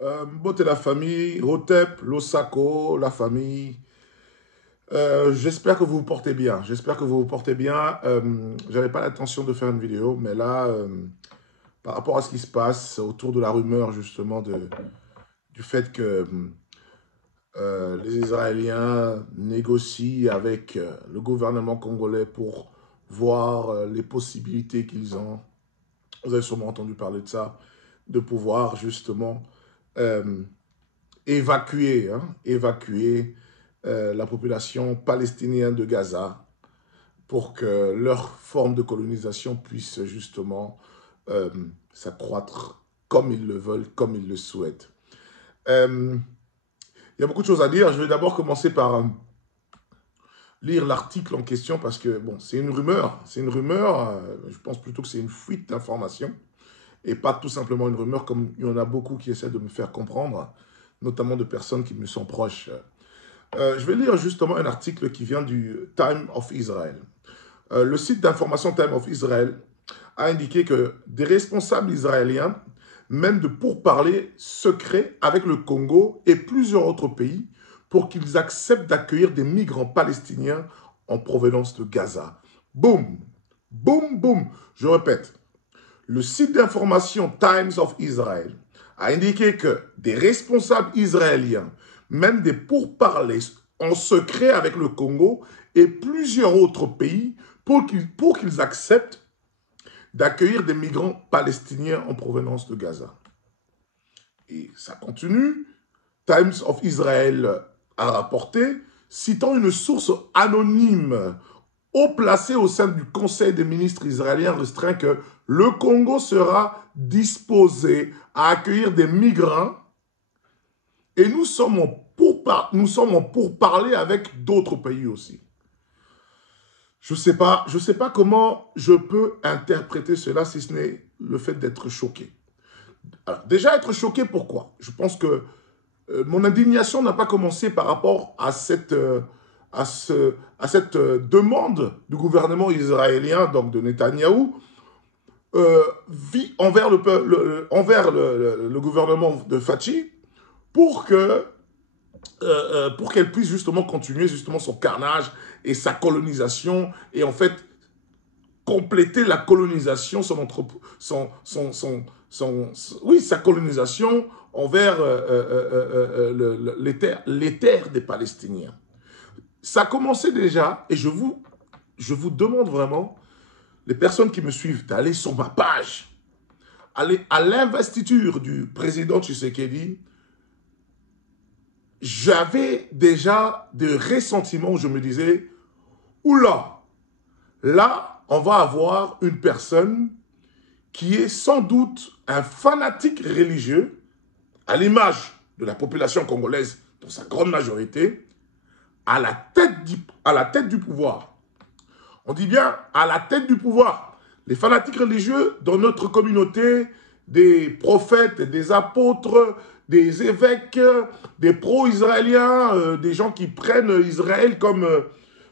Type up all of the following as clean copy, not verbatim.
Beauté la famille, Hotep, Losako, la famille. J'espère que vous vous portez bien. J'espère que vous vous portez bien. J'avais pas l'intention de faire une vidéo, mais là, par rapport à ce qui se passe autour de la rumeur justement du fait que les Israéliens négocient avec le gouvernement congolais pour voir les possibilités qu'ils ont. Vous avez sûrement entendu parler de ça, de pouvoir justement euh, évacuer la population palestinienne de Gaza pour que leur forme de colonisation puisse justement euh, s'accroître comme ils le veulent, comme ils le souhaitent. Il y a beaucoup de choses à dire. Je vais d'abord commencer par lire l'article en question parce que, bon, c'est une rumeur. C'est une rumeur. Je pense plutôt que c'est une fuite d'informations et pas tout simplement une rumeur comme il y en a beaucoup qui essaient de me faire comprendre, notamment de personnes qui me sont proches. Je vais lire justement un article qui vient du Time of Israel. Le site d'information Time of Israel a indiqué que des responsables israéliens mènent de pourparlers secrets avec le Congo et plusieurs autres pays pour qu'ils acceptent d'accueillir des migrants palestiniens en provenance de Gaza. Boum, boum, boum. Je répète, le site d'information Times of Israel a indiqué que des responsables israéliens mènent des pourparlers en secret avec le Congo et plusieurs autres pays pour qu'ils acceptent d'accueillir des migrants palestiniens en provenance de Gaza. Et ça continue. Times of Israel a rapporté, citant une source anonyme haut placée au sein du Conseil des ministres israéliens restreint, que le Congo sera disposé à accueillir des migrants et nous sommes en pourparlers avec d'autres pays aussi. Je ne sais pas comment je peux interpréter cela si ce n'est le fait d'être choqué. Alors, déjà être choqué, pourquoi? Je pense que mon indignation n'a pas commencé par rapport à cette demande du gouvernement israélien, donc de Netanyahou, envers le gouvernement de Fachi pour qu'elle puisse justement continuer justement son carnage et sa colonisation et en fait compléter la colonisation, sa colonisation envers les terres des Palestiniens. Ça a commencé déjà, et je vous demande vraiment, les personnes qui me suivent, d'aller sur ma page, aller à l'investiture du président Tshisekedi. J'avais déjà des ressentiments où je me disais, oula, là, on va avoir une personne qui est sans doute un fanatique religieux, à l'image de la population congolaise, dans sa grande majorité, à la tête du pouvoir. On dit bien à la tête du pouvoir. Les fanatiques religieux dans notre communauté, des prophètes, des apôtres, des évêques, des pro-israéliens, des gens qui prennent Israël comme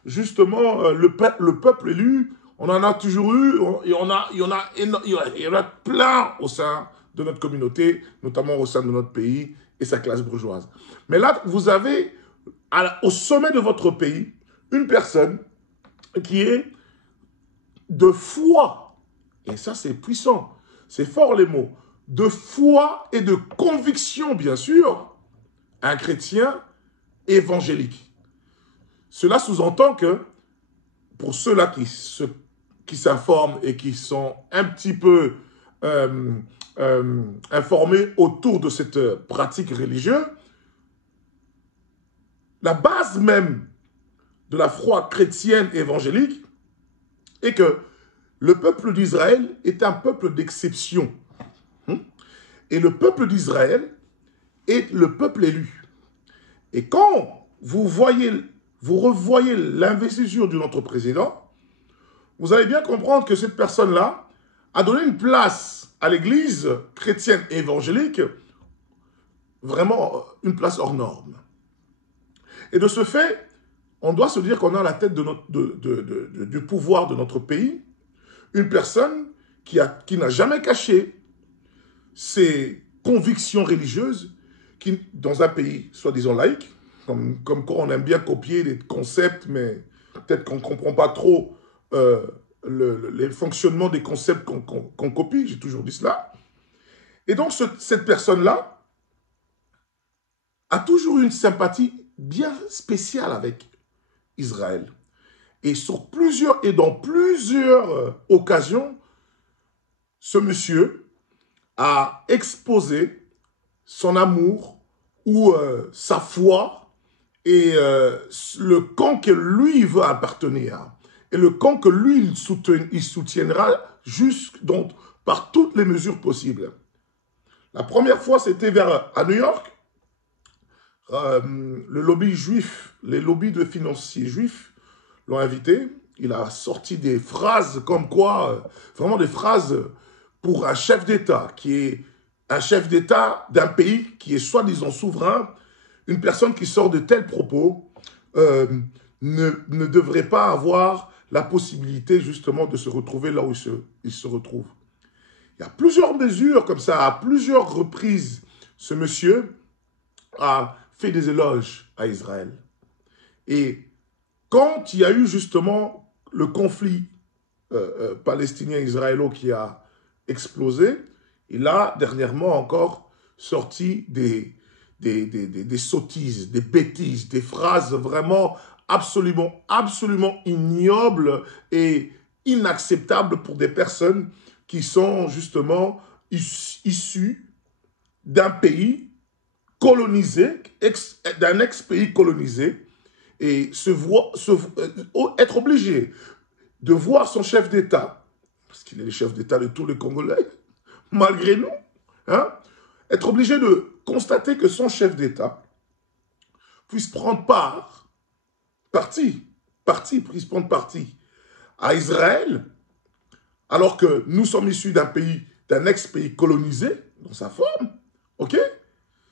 justement le peuple élu. On en a toujours eu, il y en a plein au sein de notre communauté, notamment au sein de notre pays et sa classe bourgeoise. Mais là, vous avez au sommet de votre pays une personne qui est de foi, et ça c'est puissant, c'est fort les mots, de foi et de conviction bien sûr, un chrétien évangélique. Cela sous-entend que pour ceux-là qui s'informent et qui sont un petit peu informés autour de cette pratique religieuse, la base même de la foi chrétienne évangélique est que le peuple d'Israël est un peuple d'exception. Et le peuple d'Israël est le peuple élu. Et quand vous revoyez l'investiture de notre président, vous allez bien comprendre que cette personne-là a donné une place à l'église chrétienne évangélique, vraiment une place hors norme. Et de ce fait, on doit se dire qu'on a à la tête du pouvoir de notre pays une personne qui n'a jamais caché ses convictions religieuses qui, dans un pays soi-disant laïque, comme quoi on aime bien copier des concepts, mais peut-être qu'on ne comprend pas trop les fonctionnements des concepts qu'on copie, j'ai toujours dit cela. Et donc cette personne-là a toujours eu une sympathie bien spéciale avec Israël. Et dans plusieurs occasions, ce monsieur a exposé son amour ou sa foi et le camp que lui veut appartenir. Et le camp que lui, il soutiendra donc, par toutes les mesures possibles. La première fois, c'était à New York. Le lobby juif, les lobbies de financiers juifs l'ont invité. Il a sorti des phrases comme quoi, vraiment des phrases pour un chef d'État, qui est un chef d'État d'un pays qui est soi-disant souverain. Une personne qui sort de tels propos ne devrait pas avoir la possibilité justement de se retrouver là où il se retrouve. Il y a plusieurs mesures comme ça, à plusieurs reprises, ce monsieur a fait des éloges à Israël. Et quand il y a eu justement le conflit palestinien-israélo qui a explosé, il a dernièrement encore sorti des sottises, des bêtises, des phrases vraiment absolument ignobles et inacceptables pour des personnes qui sont justement issues d'un pays colonisé, d'un ex-pays colonisé, et être obligé de voir son chef d'État, parce qu'il est le chef d'État de tous les Congolais, malgré nous, hein, être obligé de constater que son chef d'État puisse prendre parti à Israël, alors que nous sommes issus d'un ex-pays colonisé, dans sa forme, ok?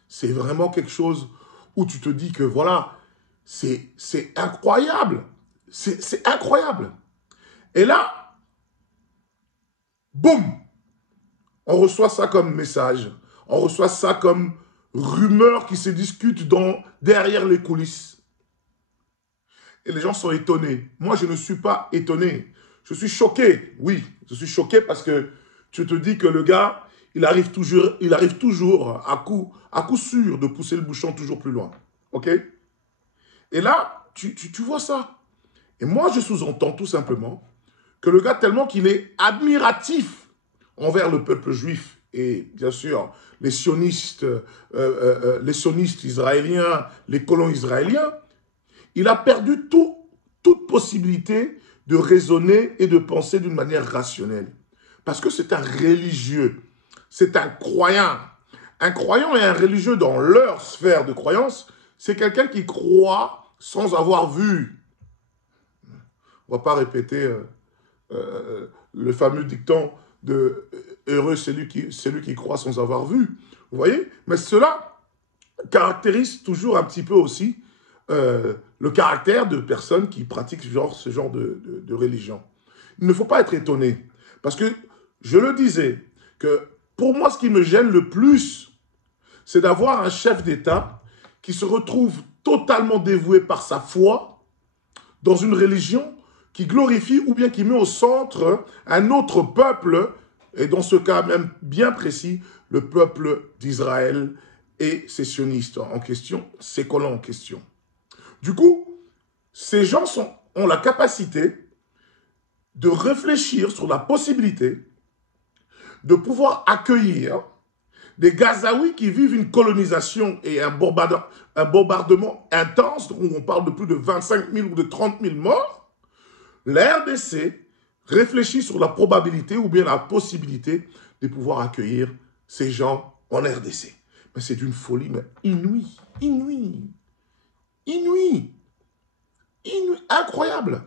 C'est vraiment quelque chose où tu te dis que voilà, c'est incroyable. C'est incroyable. Et là, boum, on reçoit ça comme message. On reçoit ça comme rumeur qui se discute derrière les coulisses. Et les gens sont étonnés. Moi, je ne suis pas étonné. Je suis choqué. Oui, je suis choqué parce que tu te dis que le gars, il arrive toujours à coup sûr de pousser le bouchon toujours plus loin. OK? Et là, tu vois ça. Et moi, je sous-entends tout simplement que le gars, tellement qu'il est admiratif envers le peuple juif et bien sûr les sionistes israéliens, les colons israéliens, il a perdu toute possibilité de raisonner et de penser d'une manière rationnelle. Parce que c'est un religieux, c'est un croyant. Un croyant et un religieux dans leur sphère de croyance, c'est quelqu'un qui croit sans avoir vu. On ne va pas répéter le fameux dicton de « heureux celui qui croit sans avoir vu ». Vous voyez? Mais cela caractérise toujours un petit peu aussi le caractère de personnes qui pratiquent ce genre de religion. Il ne faut pas être étonné. Parce que, je le disais, que pour moi, ce qui me gêne le plus, c'est d'avoir un chef d'État qui se retrouve totalement dévoué par sa foi dans une religion qui glorifie ou bien qui met au centre un autre peuple, et dans ce cas même bien précis, le peuple d'Israël et ses sionistes en question, ses colons en question. Du coup, ces gens ont la capacité de réfléchir sur la possibilité de pouvoir accueillir des Gazaouis qui vivent une colonisation et un bombardement intense, où on parle de plus de 25 000 ou de 30 000 morts. La RDC réfléchit sur la probabilité ou bien la possibilité de pouvoir accueillir ces gens en RDC. Mais c'est d'une folie mais inouïe, incroyable.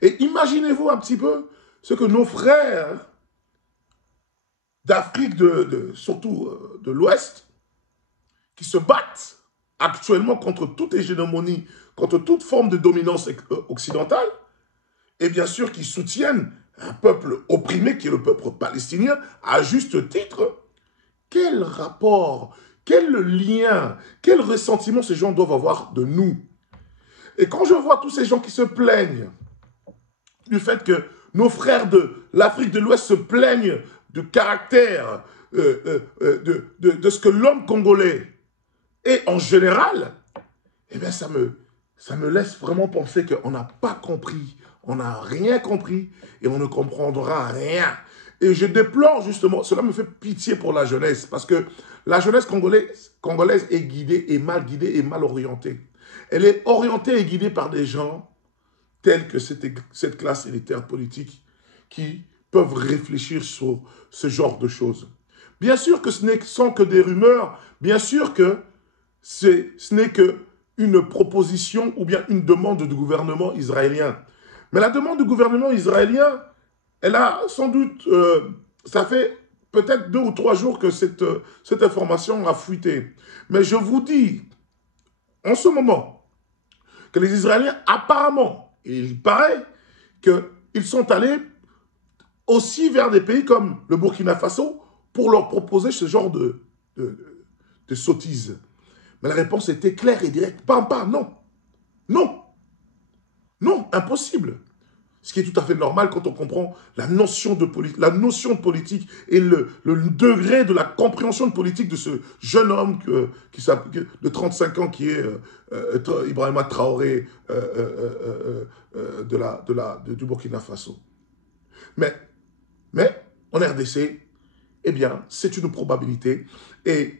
Et imaginez-vous un petit peu ce que nos frères d'Afrique, surtout de l'Ouest, qui se battent actuellement contre toute hégémonie, contre toute forme de dominance occidentale, et bien sûr qui soutiennent un peuple opprimé qui est le peuple palestinien, à juste titre, quel rapport, quel lien, quel ressentiment ces gens doivent avoir de nous. Et quand je vois tous ces gens qui se plaignent du fait que nos frères de l'Afrique de l'Ouest se plaignent du caractère de ce que l'homme congolais est en général, eh bien ça me laisse vraiment penser qu'on n'a pas compris, on n'a rien compris et on ne comprendra rien. Et je déplore justement, cela me fait pitié pour la jeunesse, parce que la jeunesse congolaise est guidée, est mal guidée et mal orientée. Elle est orientée et guidée par des gens tels que cette classe élitaire politique qui peuvent réfléchir sur ce genre de choses. Bien sûr que ce ne sont que des rumeurs, bien sûr que ce n'est qu'une proposition ou bien une demande du gouvernement israélien. Mais la demande du gouvernement israélien, elle a sans doute, ça fait peut-être 2 ou 3 jours que cette information a fuité. Mais je vous dis, en ce moment, que les Israéliens, apparemment, il paraît qu'ils sont allés aussi vers des pays comme le Burkina Faso pour leur proposer ce genre de sottise. Mais la réponse était claire et directe. Pam, pam, non. Non. Non, impossible. Ce qui est tout à fait normal quand on comprend la notion de politique et le degré de la compréhension de politique de ce jeune homme de 35 ans qui est Ibrahima Traoré du Burkina Faso. Mais en RDC, eh bien, c'est une probabilité. Et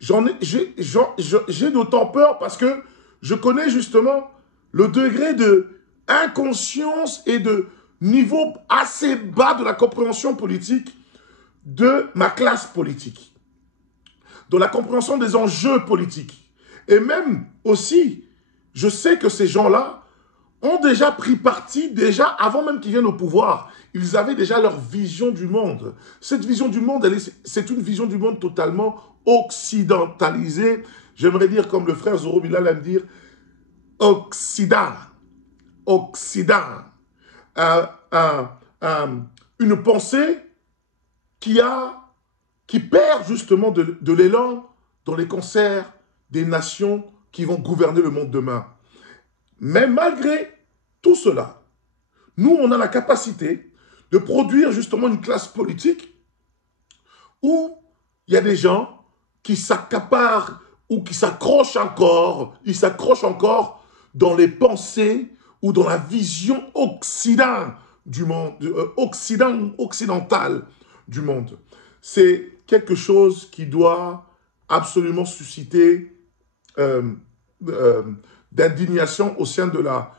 j'ai d'autant peur parce que je connais justement le degré de inconscience et de niveau assez bas de la compréhension politique de ma classe politique, de la compréhension des enjeux politiques. Et même aussi, je sais que ces gens-là ont déjà pris parti, déjà avant même qu'ils viennent au pouvoir. Ils avaient déjà leur vision du monde. Cette vision du monde, c'est une vision du monde totalement occidentalisée. J'aimerais dire, comme le frère Zoro Bilal aime dire, Occident. Occident. Une pensée qui perd justement de l'élan dans les concerts des nations qui vont gouverner le monde demain. Mais malgré tout cela, nous, on a la capacité de produire justement une classe politique où il y a des gens qui s'accaparent ou qui s'accrochent encore, ils s'accrochent encore dans les pensées ou dans la vision occidentale du monde. C'est quelque chose qui doit absolument susciter d'indignation au sein de la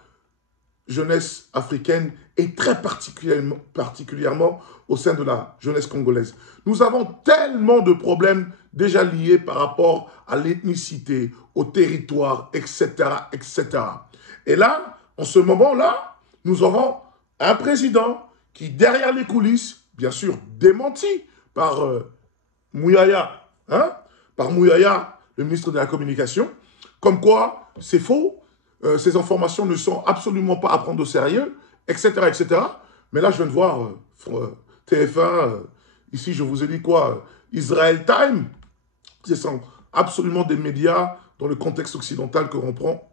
jeunesse africaine et très particulièrement au sein de la jeunesse congolaise. Nous avons tellement de problèmes déjà liés par rapport à l'ethnicité, au territoire, etc., etc. Et là, en ce moment-là, nous avons un président qui, derrière les coulisses, bien sûr démenti par Mouyaya, par Mouyaya, le ministre de la Communication, comme quoi c'est faux, ces informations ne sont absolument pas à prendre au sérieux, etc., etc. Mais là, je viens de voir TF1, ici, je vous ai dit quoi, Israel Time, ce sont absolument des médias dans le contexte occidental que l'on prend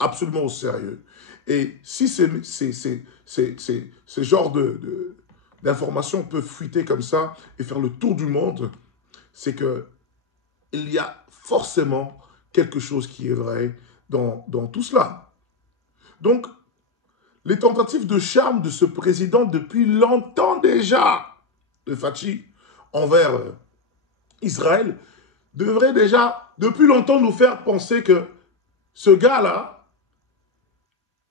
absolument au sérieux. Et si ce genre d'informations peuvent fuiter comme ça et faire le tour du monde, c'est qu'il y a forcément quelque chose qui est vrai dans tout cela. Donc, les tentatives de charme de ce président depuis longtemps déjà, de Fachi, envers Israël, devraient déjà, depuis longtemps, nous faire penser que ce gars-là,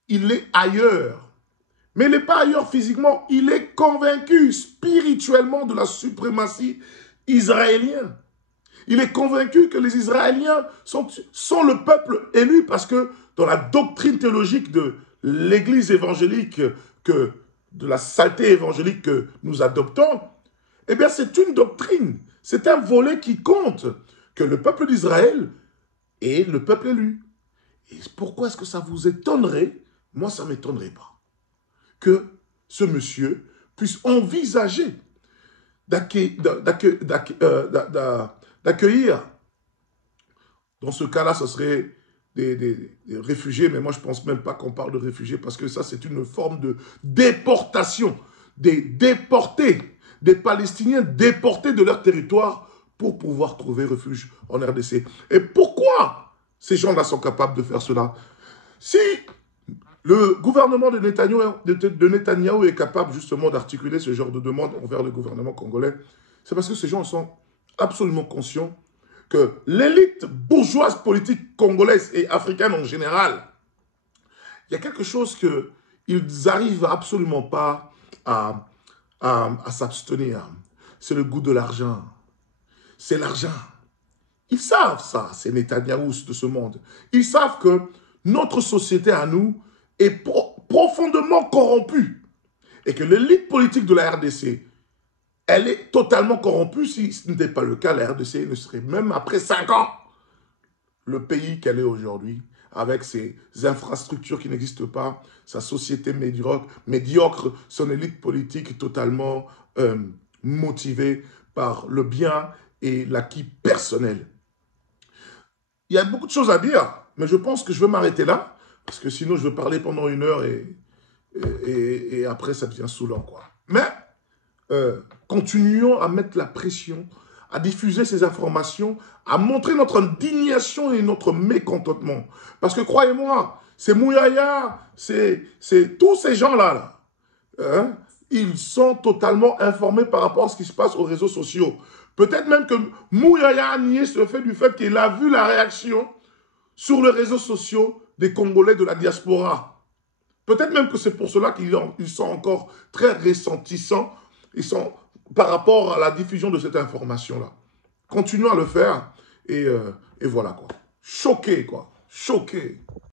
il est ailleurs. Mais il n'est pas ailleurs physiquement, il est convaincu spirituellement de la suprématie israélienne. Il est convaincu que les Israéliens sont le peuple élu parce que dans la doctrine théologique de l'Église évangélique, de la saleté évangélique que nous adoptons, eh bien c'est une doctrine, c'est un volet qui compte, que le peuple d'Israël est le peuple élu. Et pourquoi est-ce que ça vous étonnerait? Moi, ça ne m'étonnerait pas que ce monsieur puisse envisager d'accueillir. Dans ce cas-là, ce serait des réfugiés, mais moi je ne pense même pas qu'on parle de réfugiés parce que ça c'est une forme de déportation, des déportés, des Palestiniens déportés de leur territoire pour pouvoir trouver refuge en RDC. Et pourquoi ces gens-là sont capables de faire cela? Si le gouvernement de Netanyahou est capable justement d'articuler ce genre de demande envers le gouvernement congolais, c'est parce que ces gens sont absolument conscients que l'élite bourgeoise politique congolaise et africaine en général, il y a quelque chose qu'ils n'arrivent absolument pas à s'abstenir. C'est le goût de l'argent. C'est l'argent. Ils savent ça, ces Netanyahou de ce monde. Ils savent que notre société à nous est profondément corrompue et que l'élite politique de la RDC, elle est totalement corrompue. Si ce n'était pas le cas, la RDC ne serait même après 5 ans le pays qu'elle est aujourd'hui, avec ses infrastructures qui n'existent pas, sa société médiocre, son élite politique totalement motivée par le bien et l'acquis personnel. Il y a beaucoup de choses à dire, mais je pense que je vais m'arrêter là, parce que sinon je vais parler pendant 1 heure et après ça devient saoulant, quoi. Mais continuons à mettre la pression, à diffuser ces informations, à montrer notre indignation et notre mécontentement. Parce que croyez-moi, c'est Mouyaya, c'est tous ces gens-là, hein, ils sont totalement informés par rapport à ce qui se passe aux réseaux sociaux. Peut-être même que Mouyaya a nié le fait qu'il a vu la réaction sur les réseaux sociaux des Congolais de la diaspora. Peut-être même que c'est pour cela qu'ils sont encore très ressentissants par rapport à la diffusion de cette information-là. Continuons à le faire et voilà quoi. Choqué quoi. Choqué.